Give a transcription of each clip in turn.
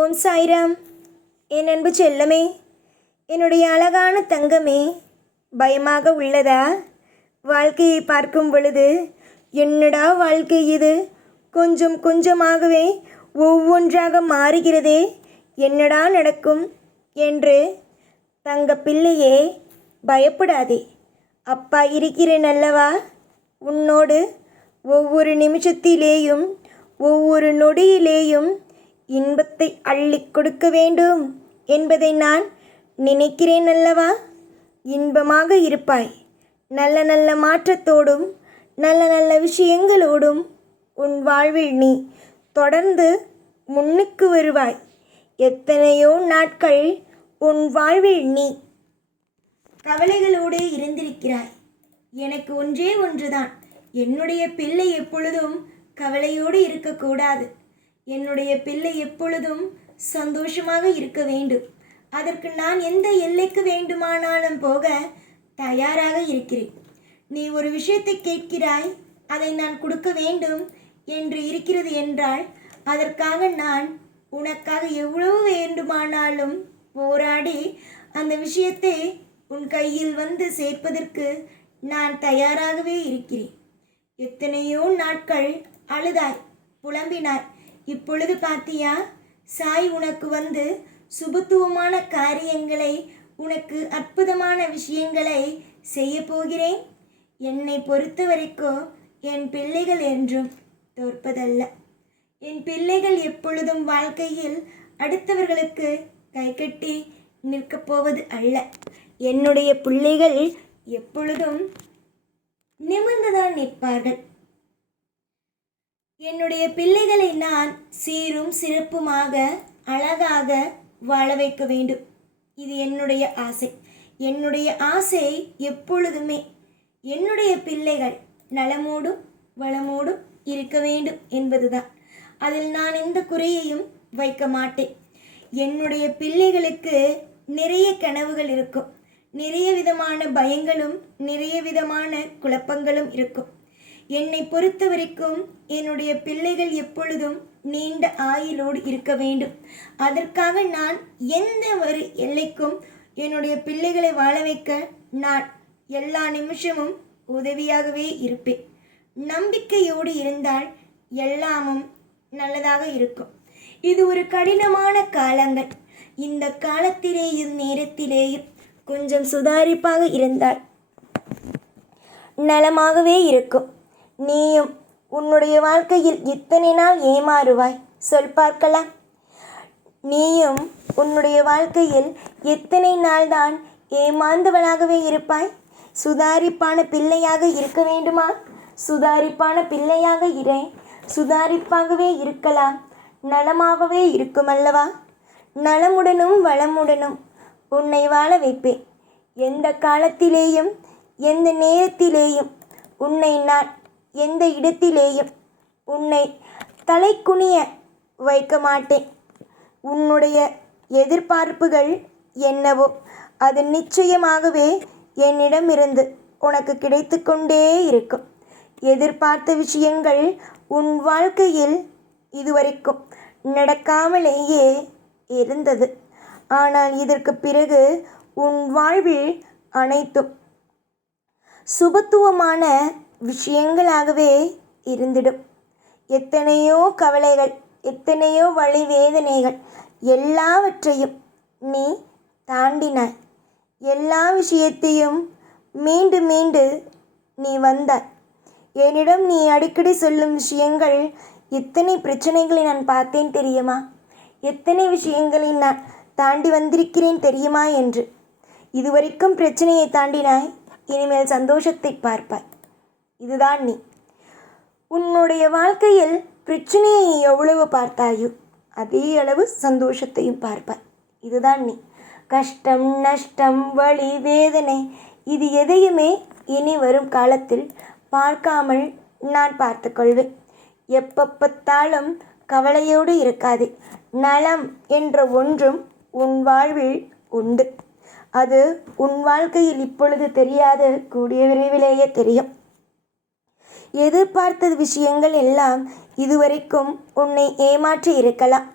ஓம் சாய்ராம். என் அன்பு செல்லமே, என்னுடைய அழகான தங்கமே, பயமாக உள்ளதா? வாழ்க்கையை பார்க்கும் பொழுது என்னடா வாழ்க்கை இது, கொஞ்சம் கொஞ்சமாகவே ஒவ்வொன்றாக மாறுகிறதே, என்னடா நடக்கும் என்று. தங்க பிள்ளையே, பயப்படாதே. அப்பா இருக்கிறேன் அல்லவா உன்னோடு. ஒவ்வொரு நிமிஷத்திலேயும் ஒவ்வொரு நொடியிலேயும் இன்பத்தை அள்ளி கொடுக்க வேண்டும் என்பதை நான் நினைக்கிறேன் அல்லவா. இன்பமாக இருப்பாய். நல்ல நல்ல மாற்றத்தோடும் நல்ல நல்ல விஷயங்களோடும் உன் வாழ்வில் நீ தொடர்ந்து முன்னுக்கு வருவாய். எத்தனையோ நாட்கள் உன் வாழ்வில் நீ கவலைகளோடு இருந்திருக்கிறாய். எனக்கு ஒன்றே ஒன்றுதான், என்னுடைய பிள்ளை எப்பொழுதும் கவலையோடு இருக்கக்கூடாது. என்னுடைய பிள்ளை எப்பொழுதும் சந்தோஷமாக இருக்க வேண்டும். அதற்கு நான் எந்த எல்லைக்கு வேண்டுமானாலும் போக தயாராக இருக்கிறேன். நீ ஒரு விஷயத்தை கேட்கிறாய், அதை நான் கொடுக்க வேண்டும் என்று இருக்கிறது என்றால் அதற்காக நான் உனக்காக எவ்வளவு வேண்டுமானாலும் போராடி அந்த விஷயத்தை உன் கையில் வந்து சேர்ப்பதற்கு நான் தயாராகவே இருக்கிறேன். எத்தனையோ நாட்கள் அழுதாய், புலம்பினாய். இப்பொழுது பார்த்தியா, சாய் உனக்கு வந்து சுபத்துவமான காரியங்களை, உனக்கு அற்புதமான விஷயங்களை செய்ய போகிறேன். என்னை பொறுத்த வரைக்கும் என் பிள்ளைகள் என்றும் தோற்பதல்ல. என் பிள்ளைகள் எப்பொழுதும் வாழ்க்கையில் அடுத்தவர்களுக்கு கைகட்டி நிற்கப் போவது அல்ல. என்னுடைய பிள்ளைகள் எப்பொழுதும் நிமிர்ந்துதான் நிற்பார்கள். என்னுடைய பிள்ளைகளை நான் சீரும் சிறப்புமாக அழகாக வாழ வைக்க வேண்டும். இது என்னுடைய ஆசை. என்னுடைய ஆசை எப்பொழுதுமே என்னுடைய பிள்ளைகள் நலமோடும் வளமோடும் இருக்க வேண்டும் என்பதுதான். அதில் நான் எந்த குறையையும் வைக்க மாட்டேன். என்னுடைய பிள்ளைகளுக்கு நிறைய கனவுகள் இருக்கும், நிறைய விதமான பயங்களும் நிறைய விதமான குழப்பங்களும் இருக்கும். என்னை பொறுத்த வரைக்கும் என்னுடைய பிள்ளைகள் எப்பொழுதும் நீண்ட ஆயுளோடு இருக்க வேண்டும். அதற்காக நான் எந்த ஒரு எல்லைக்கும் என்னுடைய பிள்ளைகளை வாழ வைக்க நான் எல்லா நிமிஷமும் உதவியாகவே இருப்பேன். நம்பிக்கையோடு இருந்தால் எல்லாமும் நல்லதாக இருக்கும். இது ஒரு கடினமான காலங்கள். இந்த காலத்திலேயும் நேரத்திலேயும் கொஞ்சம் சுதாரிப்பாக இருந்தால் நலமாகவே இருக்கும். நீயும் உன்னுடைய வாழ்க்கையில் எத்தனை நாள் ஏமாறுவாய் சொல் பார்க்கலாம். நீயும் உன்னுடைய வாழ்க்கையில் எத்தனை நாள் தான் ஏமாந்தவனாகவே இருப்பாய். சுதாரிப்பான பிள்ளையாக இருக்க வேண்டுமா? சுதாரிப்பான பிள்ளையாக இரு. சுதாரிப்பாகவே இருக்கலாம், நலமாகவே இருக்கும் அல்லவா. நலமுடனும் வளமுடனும் உன்னை வாழ வைப்பேன். எந்த காலத்திலேயும் எந்த நேரத்திலேயும் உன்னை நான் எந்த இடத்திலேயும் உன்னை தலை குனிய வைக்க மாட்டேன். உன்னுடைய எதிர்பார்ப்புகள் என்னவோ அது நிச்சயமாகவே என்னிடமிருந்து உனக்கு கிடைத்து கொண்டே இருக்கும். எதிர்பார்த்த விஷயங்கள் உன் வாழ்க்கையில் இதுவரைக்கும் நடக்காமலேயே இருந்தது. ஆனால் இதற்கு பிறகு உன் வாழ்வில் அனைத்தும் சுபத்துவமான விஷயங்களாகவே இருந்திடும். எத்தனையோ கவலைகள், எத்தனையோ வலி வேதனைகள் எல்லாவற்றையும் நீ தாண்டினாய். எல்லா விஷயத்தையும் மீண்டு மீண்டு நீ வந்தாய். என்னிடம் நீ அடிக்கடி சொல்லும் விஷயங்கள், எத்தனை பிரச்சனைகளை நான் பார்த்தேன் தெரியுமா, எத்தனை விஷயங்களை நான் தாண்டி வந்திருக்கிறேன் தெரியுமா என்று. இதுவரைக்கும் பிரச்சனையை தாண்டினாய், இனிமேல் சந்தோஷத்தை பார்ப்பாய். இதுதான் நீ. உன்னுடைய வாழ்க்கையில் பிரச்சனையை எவ்வளவு பார்த்தாயோ அதே அளவு சந்தோஷத்தையும் பார்ப்பாய். இதுதான் நீ. கஷ்டம், நஷ்டம், வலி, வேதனை இது எதையுமே இனி வரும் காலத்தில் பார்க்காமல் நான் பார்த்து கொள்வேன். எப்போ பார்த்தாலும் கவலையோடு இருக்காதே. நலம் என்ற ஒன்றும் உன் வாழ்வில் உண்டு. அது உன் வாழ்க்கையில் இப்பொழுது தெரியாது, கூடிய விரைவிலேயே தெரியும். எதிர்பார்த்த விஷயங்கள் எல்லாம் இதுவரைக்கும் உன்னை ஏமாற்றி இருக்கலாம்.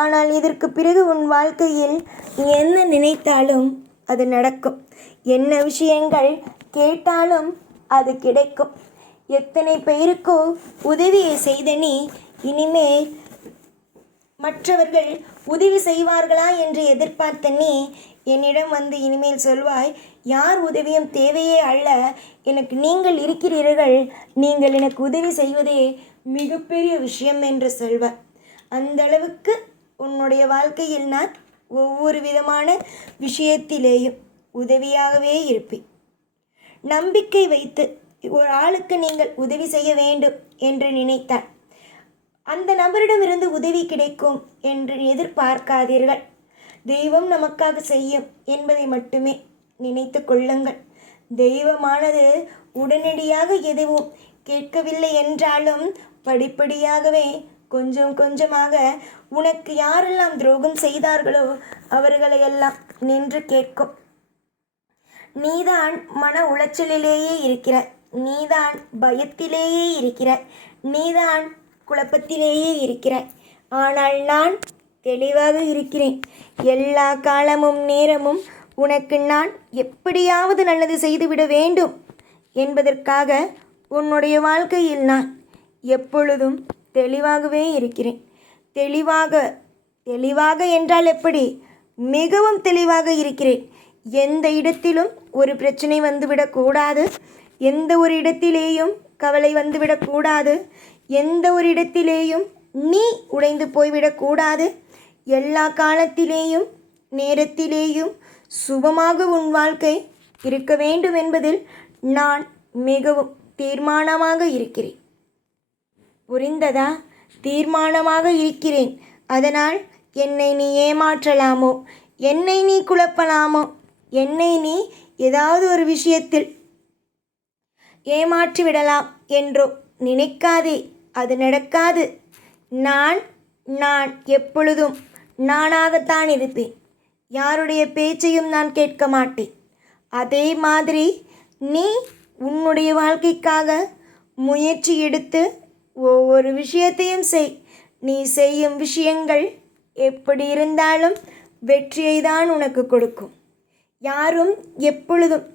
ஆனால் இதற்கு பிறகு உன் வாழ்க்கையில் நீ என்ன நினைத்தாலும் அது நடக்கும். என்ன விஷயங்கள் கேட்டாலும் அது கிடைக்கும். எத்தனை பேருக்கோ உதவியை செய்த நீ இனிமேல் மற்றவர்கள் உதவி செய்வார்களா என்று எதிர்பார்த்த நீ என்னிடம் வந்து இனிமேல் சொல்வாய், யார் உதவியும் தேவையே அல்ல, எனக்கு நீங்கள் இருக்கிறீர்கள், நீங்கள் எனக்கு உதவி செய்வதே மிகப்பெரிய விஷயம் என்று சொல்வார். அந்த அளவுக்கு உன்னுடைய வாழ்க்கையில் நான் ஒவ்வொரு விதமான விஷயத்திலேயும் உதவியாகவே இருப்பேன். நம்பிக்கை வைத்து ஒரு ஆளுக்கு நீங்கள் உதவி செய்ய வேண்டும் என்று நினைத்தால் அந்த நபரிடமிருந்து உதவி கிடைக்கும் என்று எதிர்பார்க்காதீர்கள். தெய்வம் நமக்காக செய்யும் என்பதை மட்டுமே நினைத்து கொள்ளுங்கள். தெய்வமானது உடனடியாக எதுவும் கேட்கவில்லை என்றாலும் படிப்படியாகவே கொஞ்சம் கொஞ்சமாக உனக்கு யாரெல்லாம் துரோகம் செய்தார்களோ அவர்களையெல்லாம் நின்று கேட்கும். நீதான் மன உளைச்சலிலேயே இருக்கிறாய், நீதான் பயத்திலேயே இருக்கிறாய், நீதான் குழப்பத்திலேயே இருக்கிறாய். ஆனால் நான் தெளிவாக இருக்கிறேன். எல்லா காலமும் நேரமும் உனக்கு நான் எப்படியாவது நல்லது செய்துவிட வேண்டும் என்பதற்காக உன்னுடைய வாழ்க்கையில் நான் எப்பொழுதும் தெளிவாகவே இருக்கிறேன். தெளிவாக என்றால் எப்படி? மிகவும் தெளிவாக இருக்கிறேன். எந்த இடத்திலும் ஒரு பிரச்சனை வந்துவிடக்கூடாது, எந்த ஒரு இடத்திலேயும் கவலை வந்துவிடக்கூடாது, எந்த ஒரு இடத்திலேயும் நீ உடைந்து போய்விடக்கூடாது. எல்லா காலத்திலேயும் நேரத்திலேயும் சுபமாக உன் வாழ்க்கை இருக்க வேண்டும் என்பதில் நான் மிகவும் தீர்மானமாக இருக்கிறேன். புரிந்ததா? தீர்மானமாக இருக்கிறேன். அதனால் என்னை நீ ஏமாற்றலாமோ, என்னை நீ குழப்பலாமோ, என்னை நீ ஏதாவது ஒரு விஷயத்தில் ஏமாற்றி விடலாம் என்றோ நினைக்காதே. அது நடக்காது. நான் எப்பொழுதும் நானாகத்தான் இருப்பேன். யாருடைய பேச்சையும் நான் கேட்க மாட்டேன். அதே மாதிரி நீ உன்னுடைய வாழ்க்கைக்காக முயற்சி எடுத்து ஒவ்வொரு விஷயத்தையும் செய். நீ செய்யும் விஷயங்கள் எப்படி இருந்தாலும் வெற்றியை தான் உனக்கு கொடுக்கும். யாரும் எப்பொழுதும்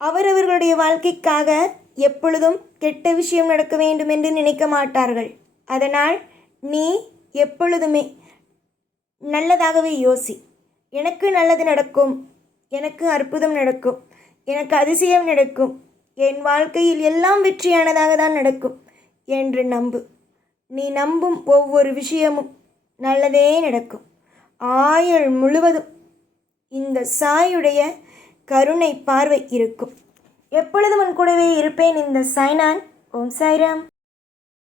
அவரவர்களுடைய வாழ்க்கைக்காக எப்பொழுதும் கெட்ட விஷயம் நடக்க வேண்டும் என்று நினைக்க மாட்டார்கள். அதனால் நீ எப்பொழுதுமே நல்லதாகவே யோசி. எனக்கு நல்லது நடக்கும், எனக்கு அற்புதம் நடக்கும், எனக்கு அதிசயம் நடக்கும், என் வாழ்க்கையில் எல்லாம் வெற்றியானதாக தான் நடக்கும் என்று நம்பு. நீ நம்பும் ஒவ்வொரு விஷயமும் நல்லதே நடக்கும். ஆயுள் முழுவதும் இந்த சாயுடைய கருணை பார்வை இருக்கும். எப்பொழுதும் உன் கூடவே இருப்பேன். இந்த சாய்நான். ஓம் சாய்ராம்.